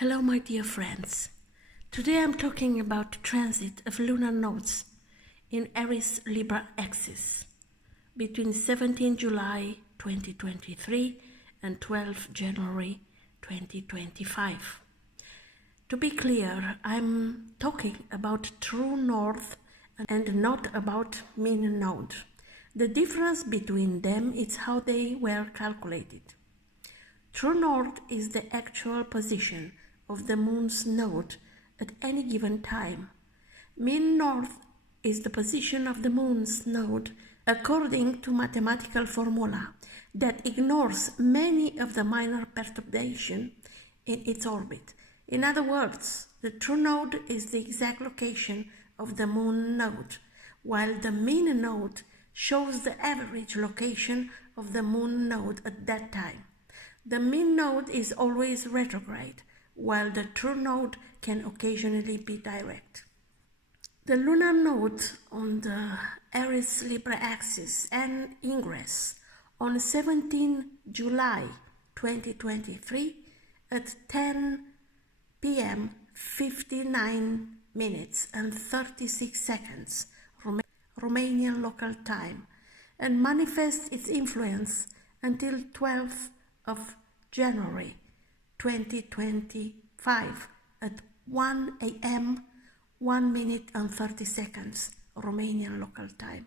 Hello my dear friends. Today I'm talking about the transit of lunar nodes in Aries Libra axis between 17 July 2023 and 12 January 2025. To be clear, I'm talking about true north and not about mean node. The difference between them is how they were calculated. True north is the actual position of the moon's node at any given time. Mean north is the position of the moon's node according to mathematical formula that ignores many of the minor perturbations in its orbit. In other words, the true node is the exact location of the moon node, while the mean node shows the average location of the moon node at that time. The mean node is always retrograde, while the true node can occasionally be direct. The lunar node on the Aries Libra axis and ingress on 17 July 2023 at 10 p.m. 59 minutes and 36 seconds Romanian local time and manifests its influence until 12th of January 2025 at 1 a.m. 1 minute and 30 seconds Romanian local time.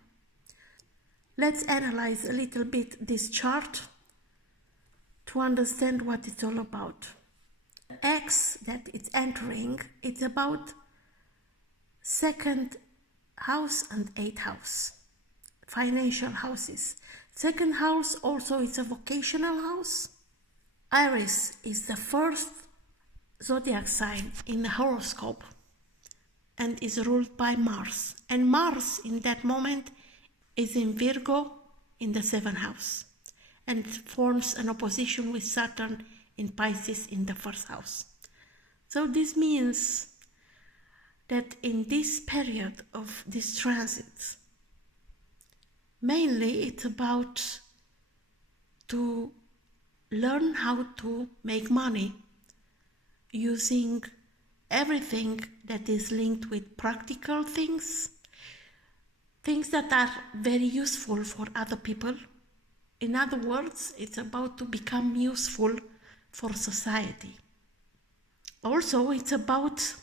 Let's analyze a little bit this chart to understand what it's all about. The X that it's entering, it's about second house and eighth house, financial houses. Second house also is a vocational house. Aries is the first zodiac sign in the horoscope and is ruled by Mars. And Mars in that moment is in Virgo in the seventh house and forms an opposition with Saturn in Pisces in the first house. So this means that in this period of this transit, mainly it's about to learn how to make money using everything that is linked with practical things that are very useful for other people. In other words, it's about to become useful for society. Also, it's about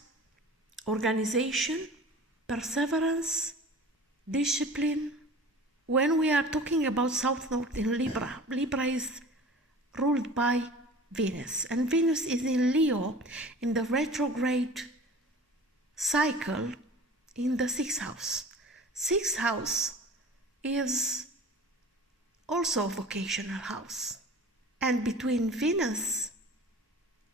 organization, perseverance, discipline. When we are talking about South Node in Libra, Libra is ruled by Venus, and Venus is in Leo in the retrograde cycle in the sixth house. Sixth house is also a vocational house, and between Venus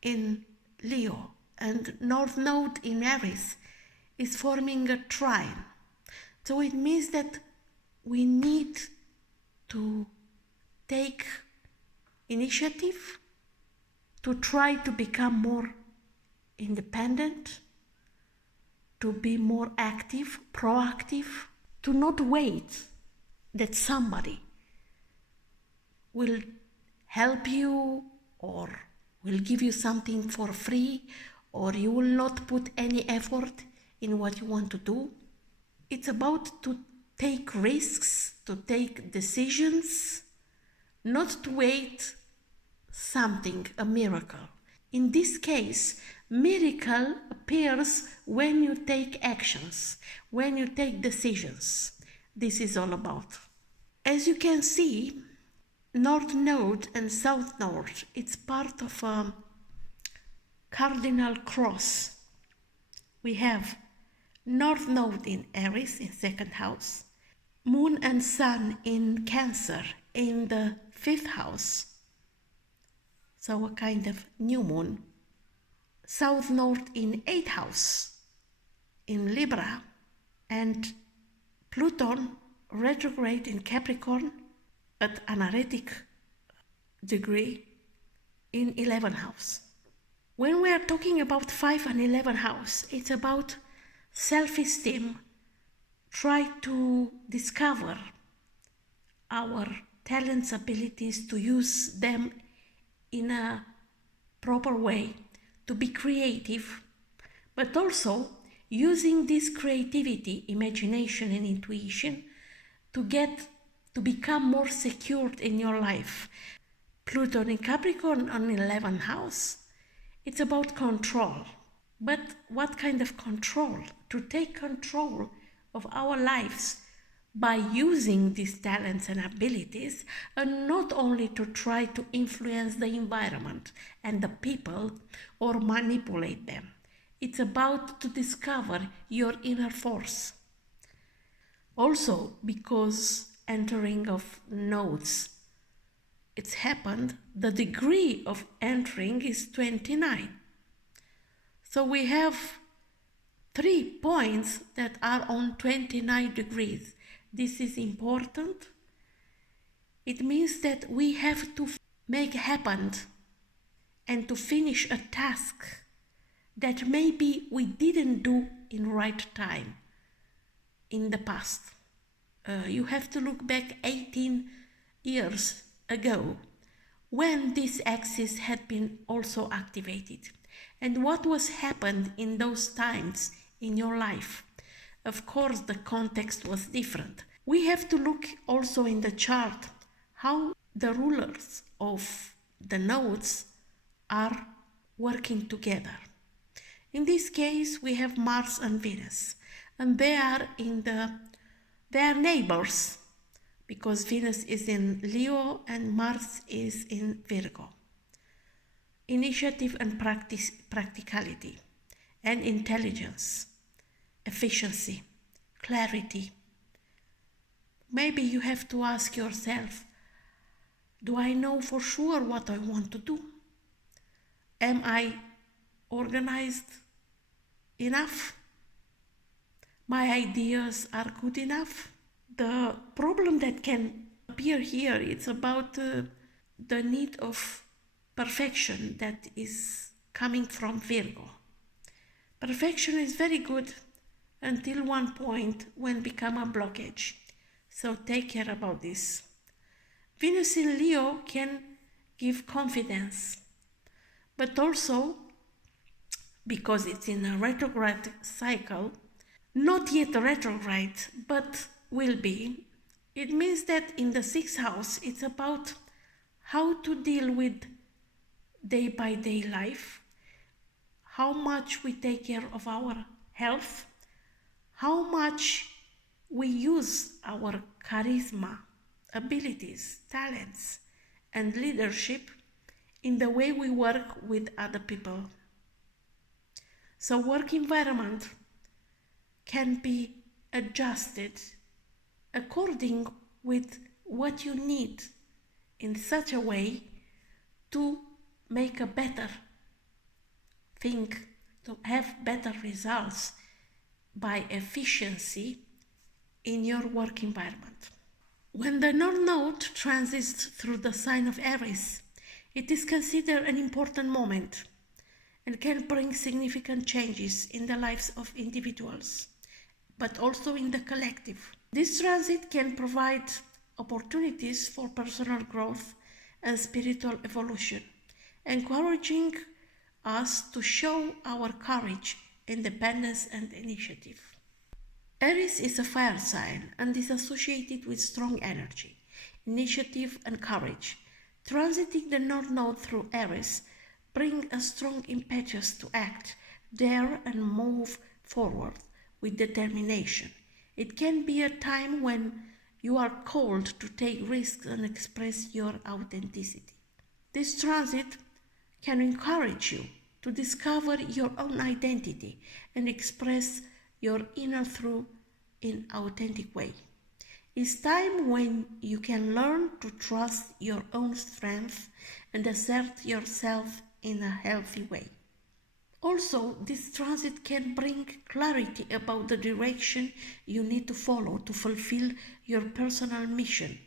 in Leo and North Node in Aries is forming a trine. So it means that we need to take initiative to try to become more independent, to be more active, proactive, to not wait that somebody will help you or will give you something for free, or you will not put any effort in what you want to do. It's about to take risks, to take decisions, not to wait something, a miracle. In this case, miracle appears when you take actions, when you take decisions. This is all about. As you can see, North Node and South Node, it's part of a cardinal cross. We have North Node in Aries in second house, Moon and Sun in Cancer in the fifth house, so a kind of new moon. South Node in eighth house in Libra, and Pluton retrograde in Capricorn at an anaretic degree in 11th house. When we are talking about 5 and 11 house, it's about self-esteem. Try to discover our talents, abilities, to use them in a proper way, to be creative, but also using this creativity, imagination and intuition to become more secured in your life. Pluto in Capricorn on 11th house, it's about control. But what kind of control? To take control of our lives by using these talents and abilities, and not only to try to influence the environment and the people or manipulate them. It's about to discover your inner force. Also, because entering of nodes, it's happened, the degree of entering is 29. So we have 3 points that are on 29 degrees. This is important. It means that we have to make happen and to finish a task that maybe we didn't do in right time in the past. You have to look back 18 years ago when this axis had been also activated, and what was happened in those times in your life. Of course, the context was different. We have to look also in the chart how the rulers of the nodes are working together. In this case, we have Mars and Venus, and they are neighbors, because Venus is in Leo and Mars is in Virgo. Initiative and practicality and intelligence, efficiency, clarity. Maybe you have to ask yourself, do I know for sure what I want to do? Am I organized enough? My ideas are good enough? The problem that can appear here, it's about the need of perfection that is coming from Virgo. Perfection is very good until one point when become a blockage. So take care about this. Venus in Leo can give confidence, but also because it's in a retrograde cycle, not yet retrograde, but will be. It means that in the 6th house, it's about how to deal with day-by-day life, how much we take care of our health, how much we use our charisma, abilities, talents, and leadership in the way we work with other people. So work environment can be adjusted according with what you need in such a way to make a better thing, to have better results by efficiency in your work environment. When the North Node transits through the sign of Aries, it is considered an important moment and can bring significant changes in the lives of individuals, but also in the collective. This transit can provide opportunities for personal growth and spiritual evolution, encouraging us to show our courage, independence, and initiative. Aries is a fire sign and is associated with strong energy, initiative, and courage. Transiting the North Node through Aries brings a strong impetus to act, dare, and move forward with determination. It can be a time when you are called to take risks and express your authenticity. This transit can encourage you to discover your own identity and express your inner truth in an authentic way. It's time when you can learn to trust your own strength and assert yourself in a healthy way. Also, this transit can bring clarity about the direction you need to follow to fulfill your personal mission.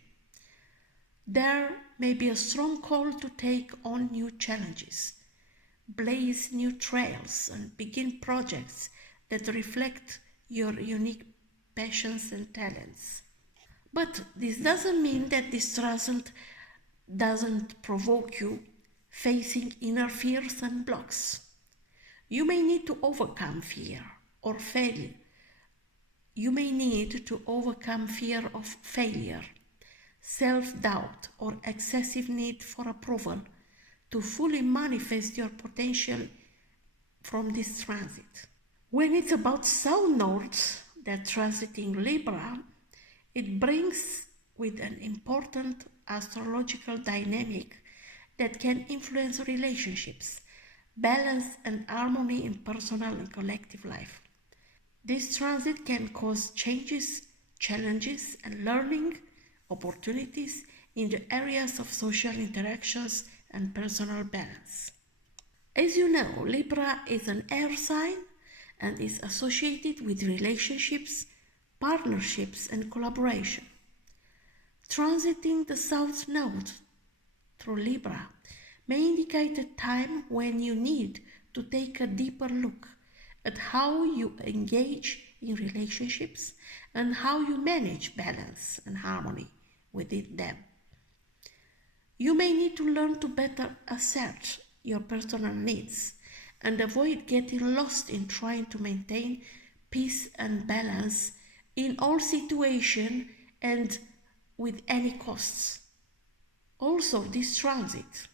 There may be a strong call to take on new challenges, blaze new trails, and begin projects that reflect your unique passions and talents. But this doesn't mean that this transit doesn't provoke you facing inner fears and blocks. You may need to overcome fear or failure. You may need to overcome fear of failure, self-doubt, or excessive need for approval to fully manifest your potential from this transit. When it's about South Nodes that transiting Libra, it brings with an important astrological dynamic that can influence relationships, balance and harmony in personal and collective life. This transit can cause changes, challenges and learning opportunities in the areas of social interactions and personal balance. As you know, Libra is an air sign and is associated with relationships, partnerships and collaboration. Transiting the South Node through Libra may indicate a time when you need to take a deeper look at how you engage in relationships and how you manage balance and harmony within them. You may need to learn to better assert your personal needs and avoid getting lost in trying to maintain peace and balance in all situations and with any costs. Also, this transit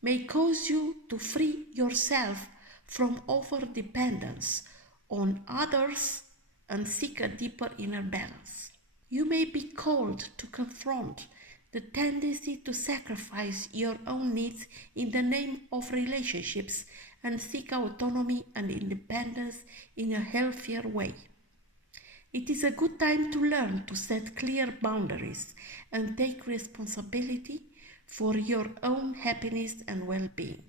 may cause you to free yourself from over-dependence on others and seek a deeper inner balance. You may be called to confront the tendency to sacrifice your own needs in the name of relationships and seek autonomy and independence in a healthier way. It is a good time to learn to set clear boundaries and take responsibility for your own happiness and well-being.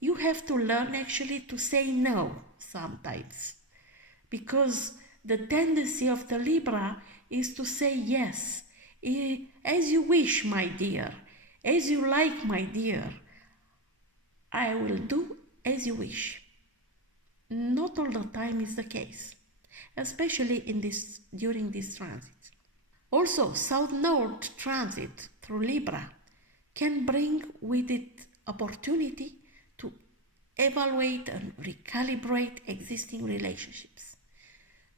You have to learn actually to say no sometimes, because the tendency of the Libra is to say yes, as you wish, my dear, as you like, my dear, I will do as you wish. Not all the time is the case, especially during this transit. Also, South Node transit through Libra can bring with it opportunity to evaluate and recalibrate existing relationships.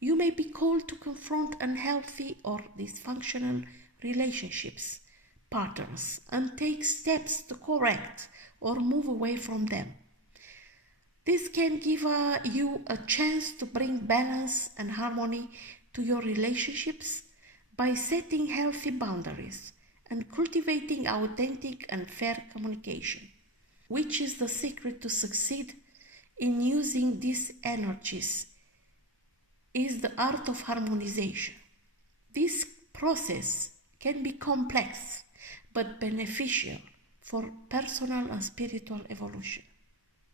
You may be called to confront unhealthy or dysfunctional relationships, patterns, and take steps to correct or move away from them. This can give you a chance to bring balance and harmony to your relationships by setting healthy boundaries and cultivating authentic and fair communication, which is the secret to succeed in using these energies, is the art of harmonization. This process can be complex but beneficial for personal and spiritual evolution.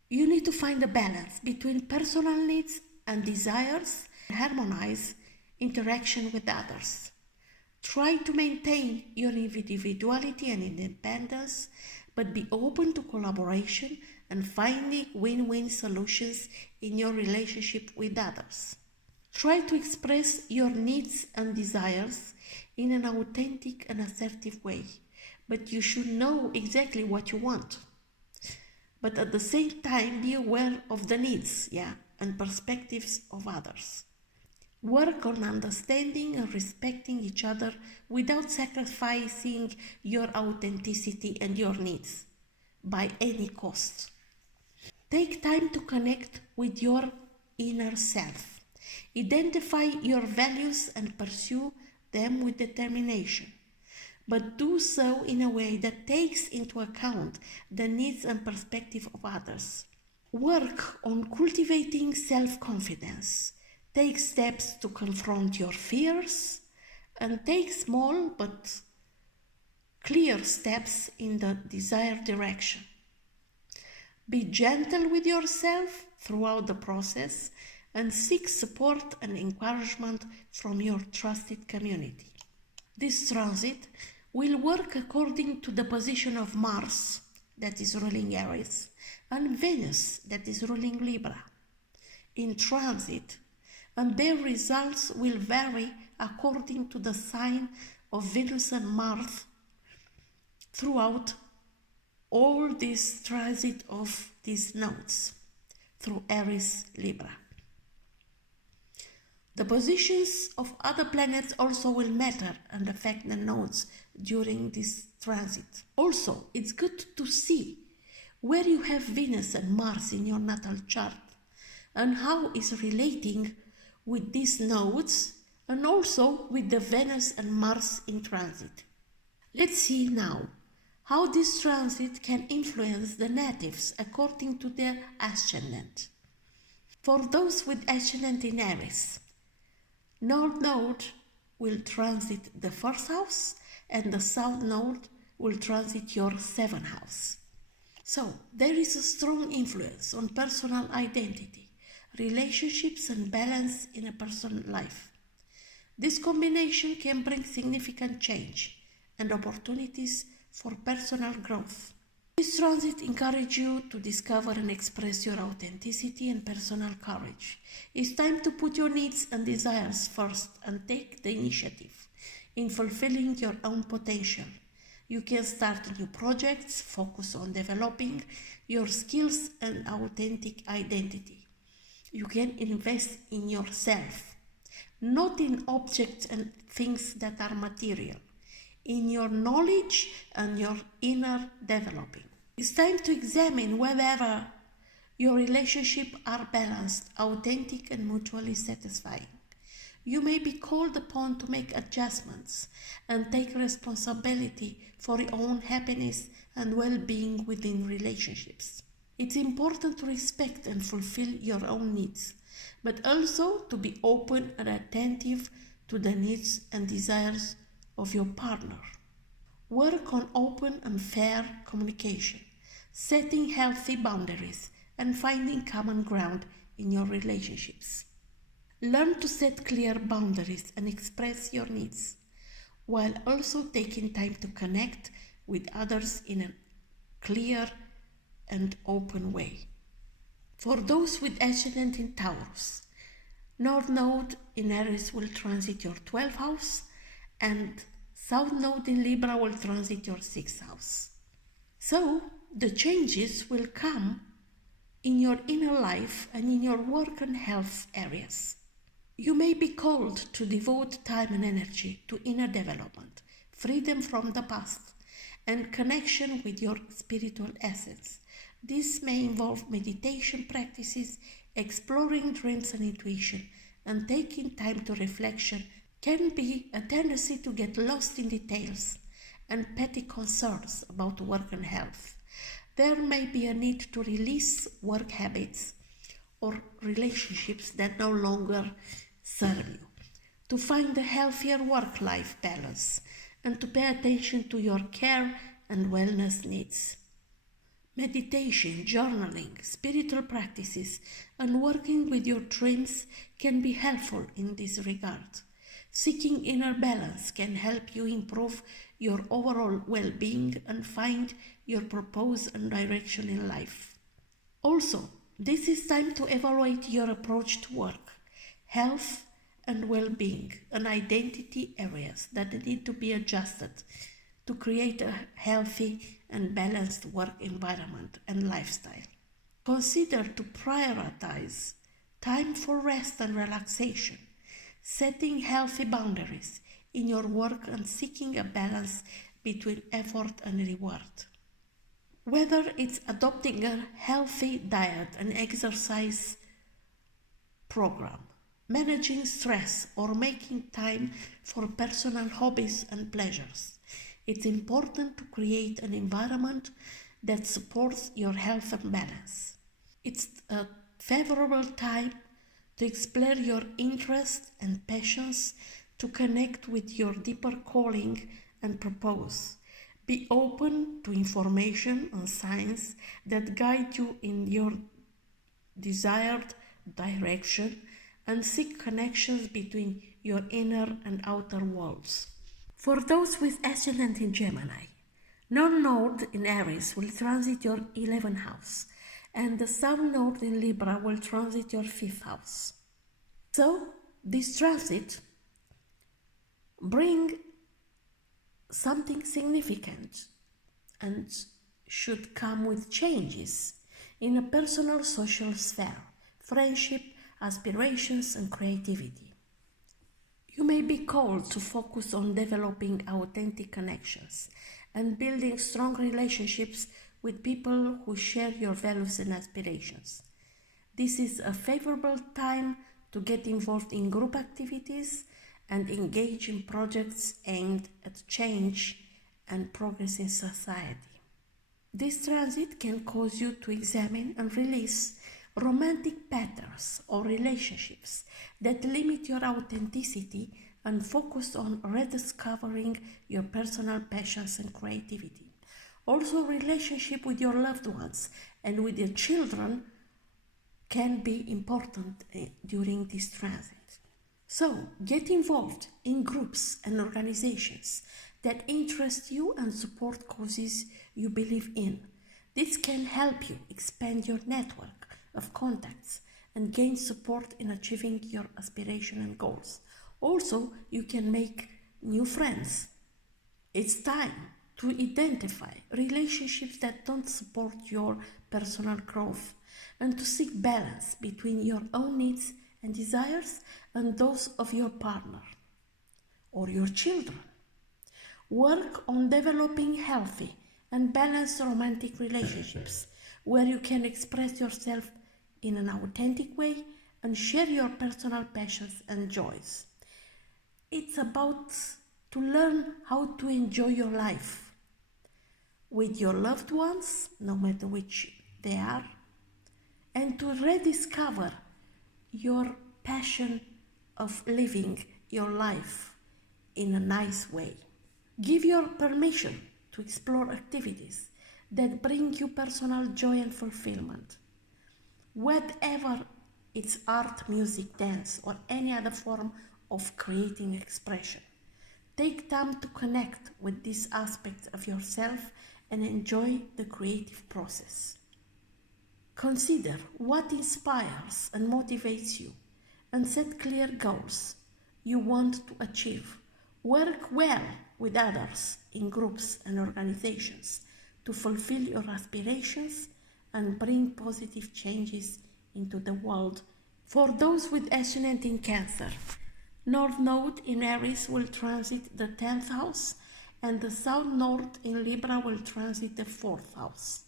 You need to find a balance between personal needs and desires and harmonize interaction with others. Try to maintain your individuality and independence, but be open to collaboration and finding win-win solutions in your relationship with others. Try to express your needs and desires in an authentic and assertive way, but you should know exactly what you want. But at the same time, be aware of the needs, and perspectives of others. Work on understanding and respecting each other without sacrificing your authenticity and your needs by any cost. Take time to connect with your inner self. Identify your values and pursue them with determination, but do so in a way that takes into account the needs and perspective of others. Work on cultivating self-confidence. Take steps to confront your fears and take small but clear steps in the desired direction. Be gentle with yourself throughout the process and seek support and encouragement from your trusted community. This transit will work according to the position of Mars, that is ruling Aries, and Venus, that is ruling Libra, in transit, and their results will vary according to the sign of Venus and Mars throughout all this transit of these nodes. through Aries, Libra. The positions of other planets also will matter and affect the nodes during this transit. Also, it's good to see where you have Venus and Mars in your natal chart and how it's relating with these nodes and also with the Venus and Mars in transit. Let's see now how this transit can influence the natives according to their ascendant. For those with ascendant in Aries, North Node will transit the first house and the South Node will transit your seventh house. So there is a strong influence on personal identity, relationships and balance in a person's life. This combination can bring significant change and opportunities for personal growth. This transit encourages you to discover and express your authenticity and personal courage. It's time to put your needs and desires first and take the initiative in fulfilling your own potential. You can start new projects, focus on developing your skills and authentic identity. You can invest in yourself, not in objects and things that are material, in your knowledge and your inner developing. It's time to examine whether your relationships are balanced, authentic and mutually satisfying. You may be called upon to make adjustments and take responsibility for your own happiness and well-being within relationships. It's important to respect and fulfill your own needs, but also to be open and attentive to the needs and desires of your partner. Work on open and fair communication, setting healthy boundaries, and finding common ground in your relationships. Learn to set clear boundaries and express your needs, while also taking time to connect with others in a clear and open way. For those with ascendant in Taurus, North Node in Aries will transit your 12th house and South Node in Libra will transit your 6th house. So, the changes will come in your inner life and in your work and health areas. You may be called to devote time and energy to inner development, freedom from the past, and connection with your spiritual essence. This may involve meditation practices, exploring dreams and intuition, and taking time to reflection. Can be a tendency to get lost in details and petty concerns about work and health. There may be a need to release work habits or relationships that no longer serve you, to find a healthier work-life balance, and to pay attention to your care and wellness needs. Meditation, journaling, spiritual practices, and working with your dreams can be helpful in this regard. Seeking inner balance can help you improve your overall well-being and find your purpose and direction in life. Also, this is time to evaluate your approach to work, health and well-being, and identity areas that need to be adjusted to create a healthy and balanced work environment and lifestyle. Consider to prioritize time for rest and relaxation, setting healthy boundaries in your work and seeking a balance between effort and reward. Whether it's adopting a healthy diet and exercise program, managing stress, or making time for personal hobbies and pleasures, it's important to create an environment that supports your health and balance. It's a favorable time to explore your interests and passions, to connect with your deeper calling and purpose. Be open to information and signs that guide you in your desired direction and seek connections between your inner and outer worlds. For those with ascendant in Gemini, North Node in Aries will transit your 11th house, and the South Node in Libra will transit your 5th house. So, this transit brings something significant and should come with changes in a personal social sphere, friendship, aspirations, and creativity. You may be called to focus on developing authentic connections and building strong relationships with people who share your values and aspirations. This is a favorable time to get involved in group activities and engage in projects aimed at change and progress in society. This transit can cause you to examine and release romantic patterns or relationships that limit your authenticity and focus on rediscovering your personal passions and creativity. Also, relationship with your loved ones and with your children can be important during this transit. So, get involved in groups and organizations that interest you and support causes you believe in. This can help you expand your network of contacts and gain support in achieving your aspirations and goals. Also, you can make new friends. It's time to identify relationships that don't support your personal growth and to seek balance between your own needs and desires and those of your partner or your children. Work on developing healthy and balanced romantic relationships where you can express yourself in an authentic way and share your personal passions and joys. It's about to learn how to enjoy your life with your loved ones, no matter which they are, and to rediscover your passion of living your life in a nice way. Give your permission to explore activities that bring you personal joy and fulfillment. Whatever it's art, music, dance, or any other form of creating expression. Take time to connect with these aspects of yourself and enjoy the creative process. Consider what inspires and motivates you and set clear goals you want to achieve. Work well with others in groups and organizations to fulfill your aspirations and bring positive changes into the world. For those with Ascendant in Cancer, North Node in Aries will transit the 10th house and the South Node in Libra will transit the 4th house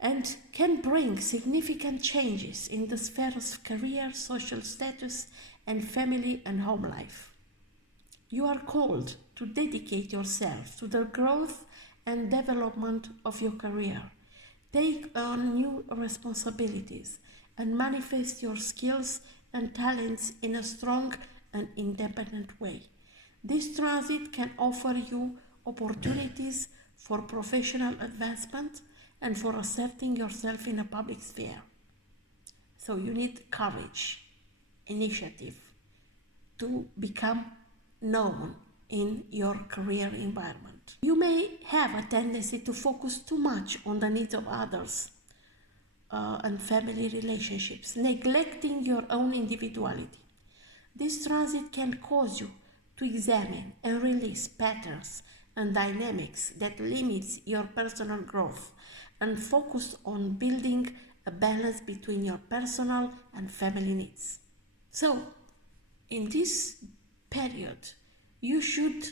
and can bring significant changes in the spheres of career, social status, and family and home life. You are called to dedicate yourself to the growth and development of your career. Take on new responsibilities and manifest your skills and talents in a strong and independent way. This transit can offer you opportunities for professional advancement and for asserting yourself in a public sphere. So you need courage, initiative to become known in your career environment. You may have a tendency to focus too much on the needs of others and family relationships, neglecting your own individuality. This transit can cause you to examine and release patterns and dynamics that limits your personal growth and focus on building a balance between your personal and family needs. So, in this period, you should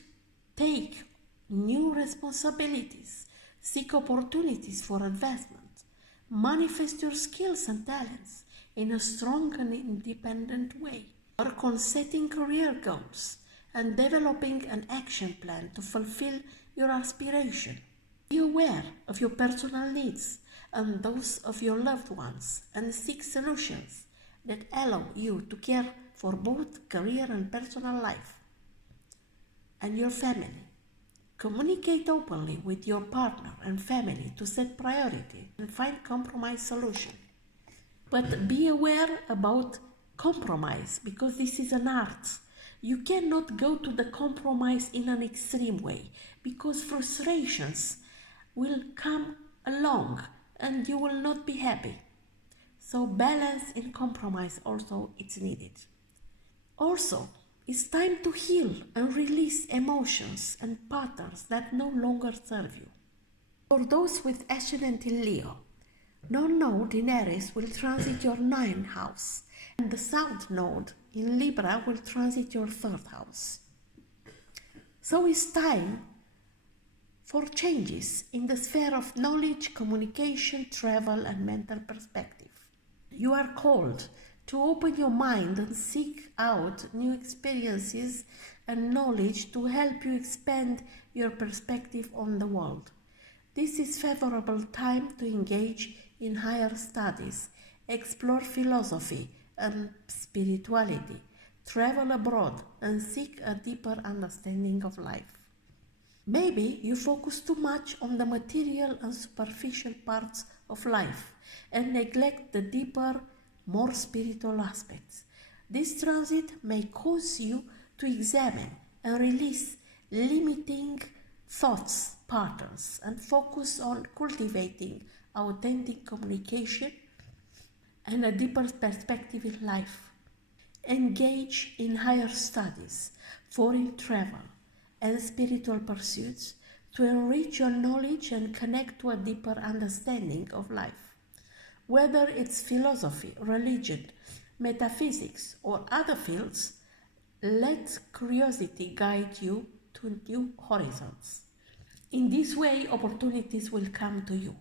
take new responsibilities, seek opportunities for advancement, manifest your skills and talents in a strong and independent way. Work on setting career goals and developing an action plan to fulfill your aspiration. Be aware of your personal needs and those of your loved ones and seek solutions that allow you to care for both career and personal life and your family. Communicate openly with your partner and family to set priority and find compromise solution. But be aware about compromise because this is an art. You cannot go to the compromise in an extreme way because frustrations will come along and you will not be happy. So balance in compromise also is needed. Also, it's time to heal and release emotions and patterns that no longer serve you. For those with Ascendant in Leo, North Node in Aries will transit your 9th house, and the South Node in Libra will transit your 3rd house. So it's time for changes in the sphere of knowledge, communication, travel, and mental perspective. You are called to open your mind and seek out new experiences and knowledge to help you expand your perspective on the world. This is favorable time to engage in higher studies, explore philosophy and spirituality, travel abroad, and seek a deeper understanding of life. Maybe you focus too much on the material and superficial parts of life and neglect the deeper, more spiritual aspects. This transit may cause you to examine and release limiting thoughts, patterns, and focus on cultivating authentic communication and a deeper perspective in life. Engage in higher studies, foreign travel, and spiritual pursuits to enrich your knowledge and connect to a deeper understanding of life. Whether it's philosophy, religion, metaphysics, or other fields, let curiosity guide you to new horizons. In this way, opportunities will come to you.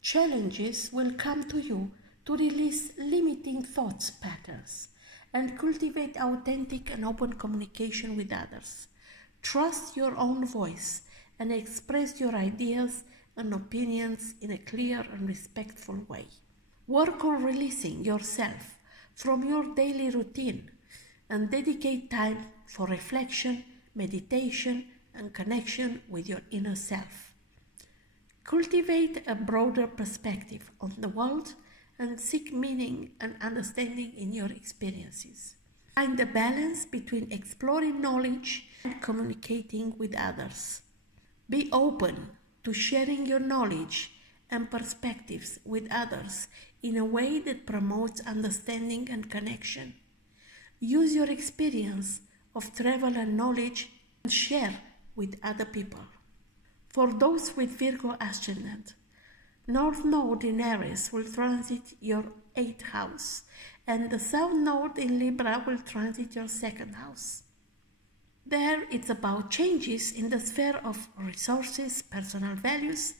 Challenges will come to you to release limiting thoughts patterns and cultivate authentic and open communication with others. Trust your own voice and express your ideas and opinions in a clear and respectful way. Work on releasing yourself from your daily routine and dedicate time for reflection, meditation, and connection with your inner self. Cultivate a broader perspective on the world and seek meaning and understanding in your experiences. Find a balance between exploring knowledge and communicating with others. Be open to sharing your knowledge and perspectives with others in a way that promotes understanding and connection. Use your experience of travel and knowledge and share with other people. For those with Virgo Ascendant, North Node in Aries will transit your 8th house, and the South Node in Libra will transit your 2nd house. There, it's about changes in the sphere of resources, personal values,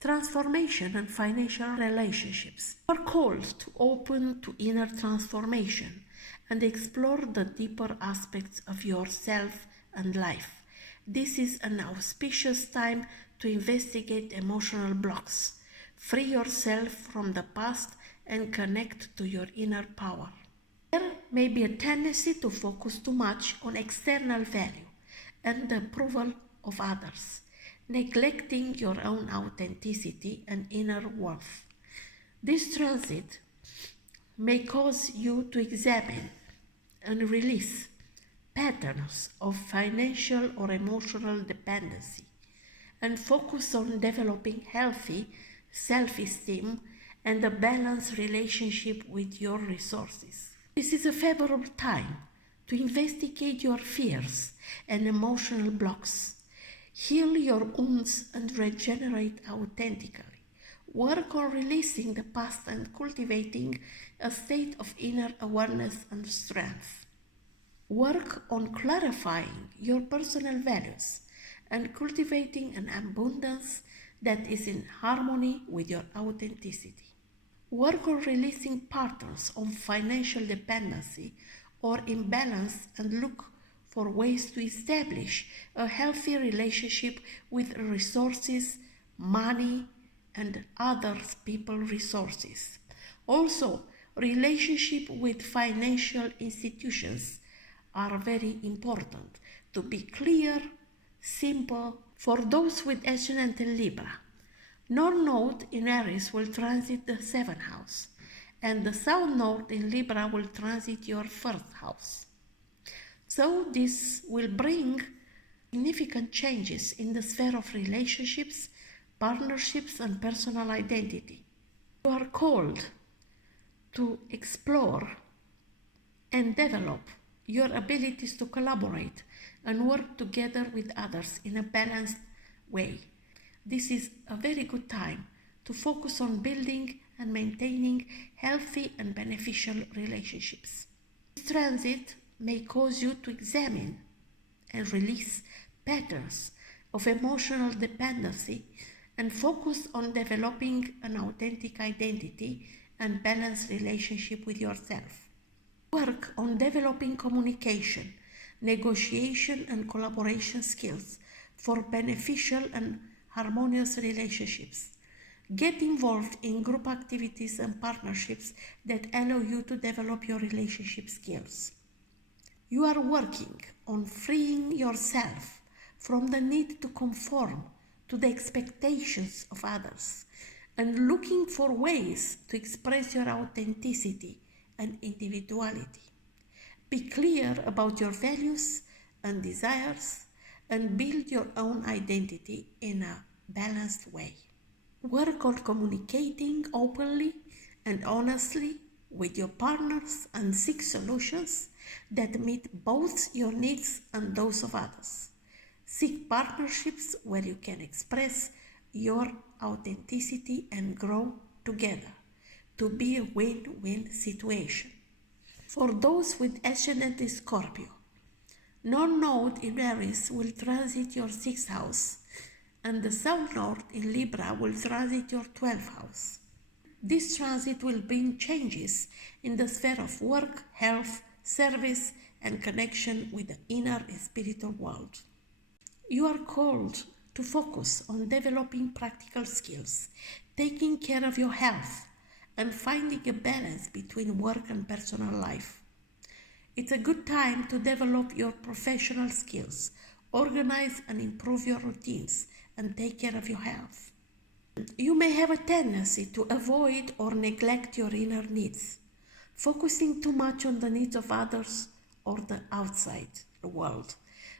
transformation, and financial relationships. You are called to open to inner transformation and explore the deeper aspects of yourself and life. This is an auspicious time to investigate emotional blocks, free yourself from the past, and connect to your inner power. There may be a tendency to focus too much on external value and the approval of others, neglecting your own authenticity and inner worth. This transit may cause you to examine and release patterns of financial or emotional dependency and focus on developing healthy self-esteem and a balanced relationship with your resources. This is a favorable time to investigate your fears and emotional blocks, heal your wounds and regenerate authentically. Work on releasing the past and cultivating a state of inner awareness and strength. Work on clarifying your personal values and cultivating an abundance that is in harmony with your authenticity. Work on releasing patterns of financial dependency or imbalance and look for ways to establish a healthy relationship with resources, money, and other people resources. Also, relationship with financial institutions are very important to be clear, simple. For those with Ascendant in Libra, North Node in Aries will transit the 7th house, and the South Node in Libra will transit your 1st house. So this will bring significant changes in the sphere of relationships, partnerships, and personal identity. You are called to explore and develop your abilities to collaborate and work together with others in a balanced way. This is a very good time to focus on building and maintaining healthy and beneficial relationships. This transit may cause you to examine and release patterns of emotional dependency and focus on developing an authentic identity and balanced relationship with yourself. Work on developing communication, negotiation, and collaboration skills for beneficial and harmonious relationships. Get involved in group activities and partnerships that allow you to develop your relationship skills. You are working on freeing yourself from the need to conform to the expectations of others and looking for ways to express your authenticity and individuality. Be clear about your values and desires and build your own identity in a balanced way. Work on communicating openly and honestly with your partners and seek solutions that meet both your needs and those of others. Seek partnerships where you can express your authenticity and grow together to be a win-win situation. For those with Ascendant in Scorpio, Lunar Node in Aries will transit your 6th house, and the South Node in Libra will transit your 12th house. This transit will bring changes in the sphere of work, health, service, and connection with the inner and spiritual world. You are called to focus on developing practical skills, taking care of your health, and finding a balance between work and personal life. It's a good time to develop your professional skills, organize and improve your routines, and take care of your health. You may have a tendency to avoid or neglect your inner needs, focusing too much on the needs of others or the outside world.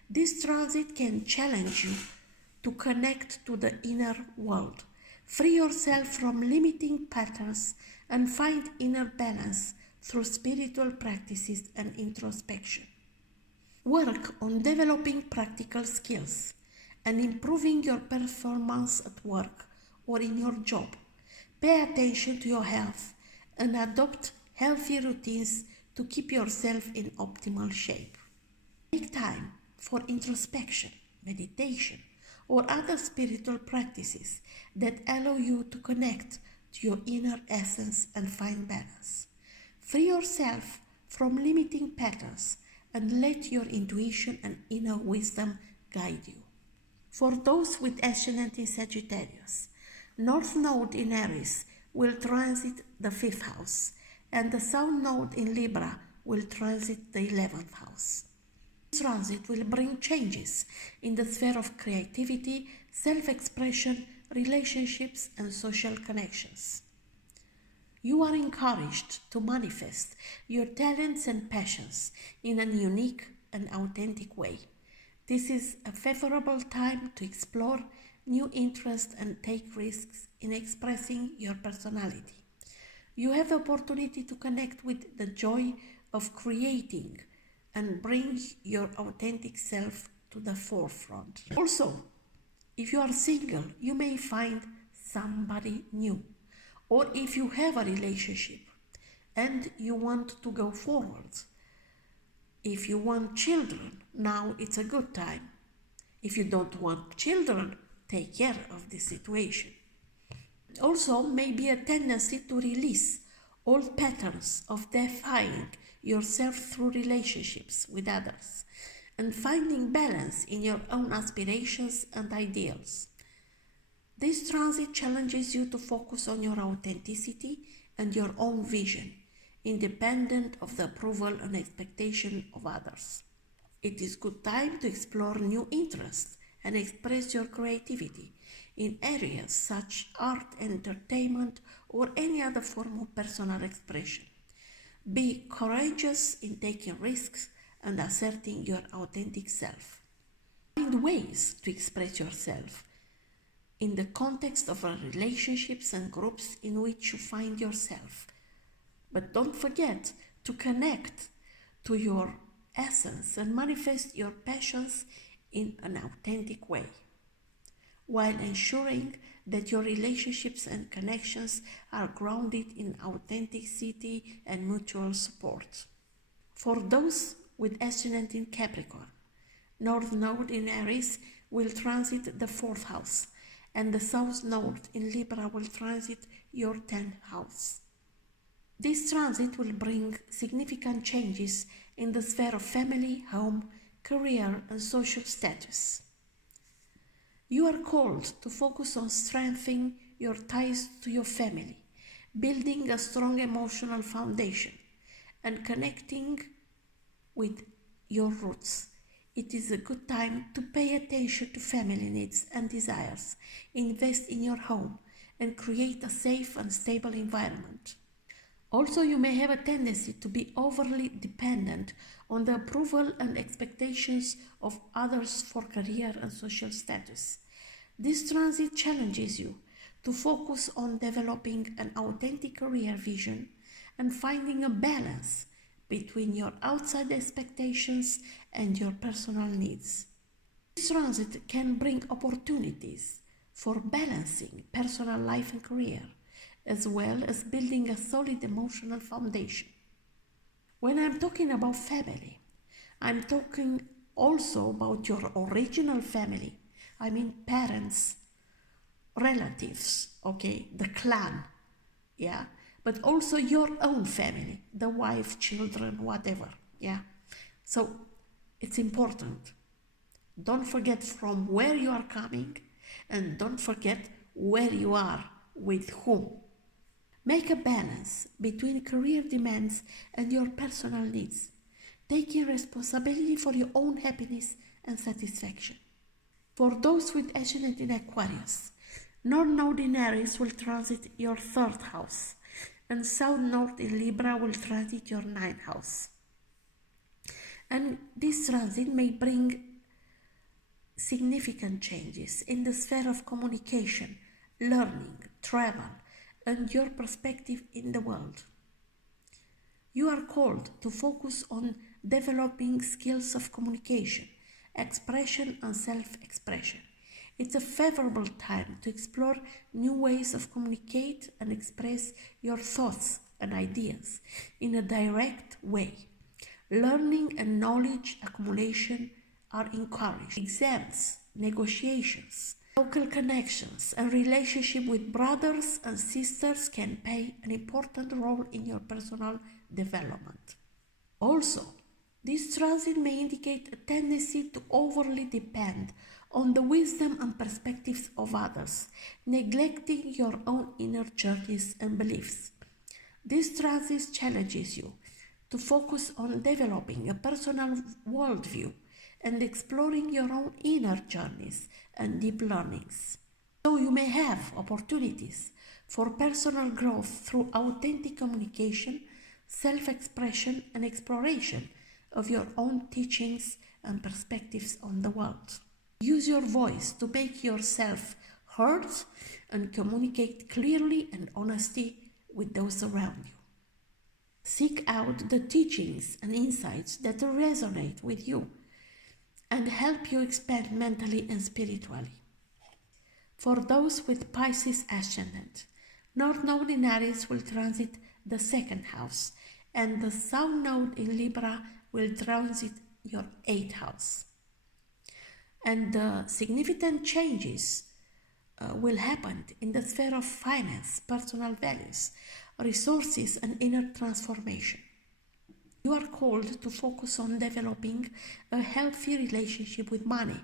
This transit can challenge you to connect to the inner world, free yourself from limiting patterns, and find inner balance through spiritual practices and introspection. Work on developing practical skills and improving your performance at work or in your job. Pay attention to your health and adopt healthy routines to keep yourself in optimal shape. Make time for introspection, meditation, or other spiritual practices that allow you to connect to your inner essence and find balance. Free yourself from limiting patterns and let your intuition and inner wisdom guide you. For those with Ascendant in Sagittarius, North Node in Aries will transit the 5th house, and the South Node in Libra will transit the 11th house. This transit will bring changes in the sphere of creativity, self-expression, relationships, and social connections. You are encouraged to manifest your talents and passions in a unique and authentic way. This is a favorable time to explore new interests and take risks in expressing your personality. You have the opportunity to connect with the joy of creating and bring your authentic self to the forefront. Also, if you are single, you may find somebody new. Or if you have a relationship and you want to go forward. If you want children, now it's a good time. If you don't want children, take care of this situation. Also, maybe a tendency to release old patterns of defining yourself through relationships with others and finding balance in your own aspirations and ideals. This transit challenges you to focus on your authenticity and your own vision, independent of the approval and expectation of others. It is good time to explore new interests and express your creativity in areas such as art, entertainment, or any other form of personal expression. Be courageous in taking risks and asserting your authentic self. Find ways to express yourself in the context of relationships and groups in which you find yourself. But don't forget to connect to your essence and manifest your passions in an authentic way, while ensuring that your relationships and connections are grounded in authenticity and mutual support. For those with Ascendant in Capricorn, North Node in Aries will transit the 4th house, and the South Node in Libra will transit your 10th house. This transit will bring significant changes in the sphere of family, home, career, and social status. You are called to focus on strengthening your ties to your family, building a strong emotional foundation, and connecting with your roots. It is a good time to pay attention to family needs and desires, invest in your home, and create a safe and stable environment. Also, you may have a tendency to be overly dependent on the approval and expectations of others for career and social status. This transit challenges you to focus on developing an authentic career vision and finding a balance between your outside expectations and your personal needs. This transit can bring opportunities for balancing personal life and career, as well as building a solid emotional foundation. When I'm talking about family, I'm talking also about your original family. I mean parents, relatives, okay, the clan, yeah, but also your own family, the wife, children, whatever, yeah. So it's important. Don't forget from where you are coming, and don't forget where you are with whom. Make a balance between career demands and your personal needs, taking responsibility for your own happiness and satisfaction. For those with Ascendant in Aquarius, North Node in Aries will transit your 3rd house, and South Node in Libra will transit your 9th house. And this transit may bring significant changes in the sphere of communication, learning, travel, and your perspective in the world. You are called to focus on developing skills of communication, expression, and self-expression. It's a favorable time to explore new ways of communicate and express your thoughts and ideas in a direct way. Learning and knowledge accumulation are encouraged. Exams, negotiations, local connections, and relationship with brothers and sisters can play an important role in your personal development. Also, this transit may indicate a tendency to overly depend on the wisdom and perspectives of others, neglecting your own inner journeys and beliefs. This transit challenges you to focus on developing a personal worldview and exploring your own inner journeys and deep learnings. So you may have opportunities for personal growth through authentic communication, self-expression, and exploration of your own teachings and perspectives on the world. Use your voice to make yourself heard and communicate clearly and honestly with those around you. Seek out the teachings and insights that resonate with you and help you expand mentally and spiritually. For those with Pisces Ascendant, North Node in Aries will transit the 2nd house, and the South Node in Libra will transit your 8th house. And significant changes will happen in the sphere of finance, personal values, resources, and inner transformation. You are called to focus on developing a healthy relationship with money,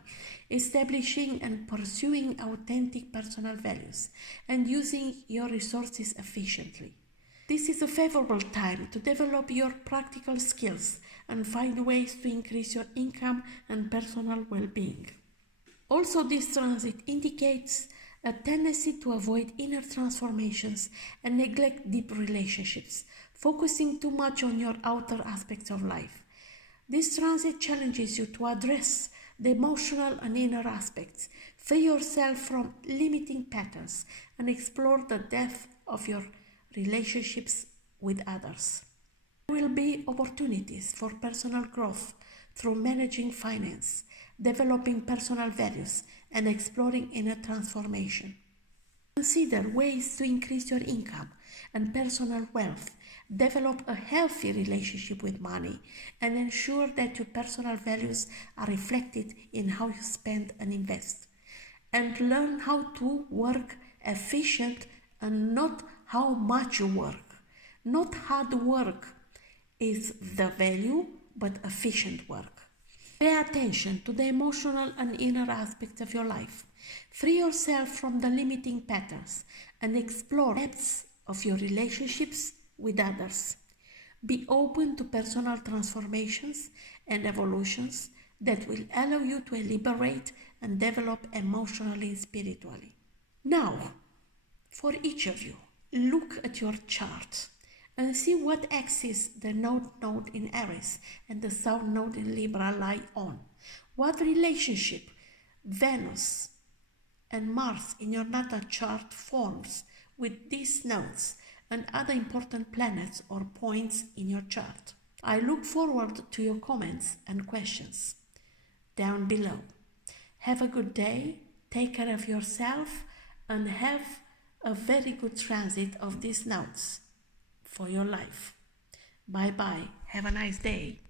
establishing and pursuing authentic personal values, and using your resources efficiently. This is a favorable time to develop your practical skills and find ways to increase your income and personal well-being. Also, this transit indicates a tendency to avoid inner transformations and neglect deep relationships, focusing too much on your outer aspects of life. This transit challenges you to address the emotional and inner aspects, free yourself from limiting patterns, and explore the depth of your relationships with others. There will be opportunities for personal growth through managing finance, developing personal values, and exploring inner transformation. Consider ways to increase your income and personal wealth, develop a healthy relationship with money, and ensure that your personal values are reflected in how you spend and invest. And learn how to work efficient and not how much you work. Not hard work is the value, but efficient work. Pay attention to the emotional and inner aspects of your life. Free yourself from the limiting patterns and explore depths of your relationships with others. Be open to personal transformations and evolutions that will allow you to liberate and develop emotionally and spiritually. Now, for each of you, look at your chart and see what axis the North Node in Aries and the South Node in Libra lie on. What relationship Venus and Mars in your natal chart forms with these nodes and other important planets or points in your chart. I look forward to your comments and questions down below. Have a good day, take care of yourself, and have a very good transit of these nodes for your life. Bye bye. Have a nice day.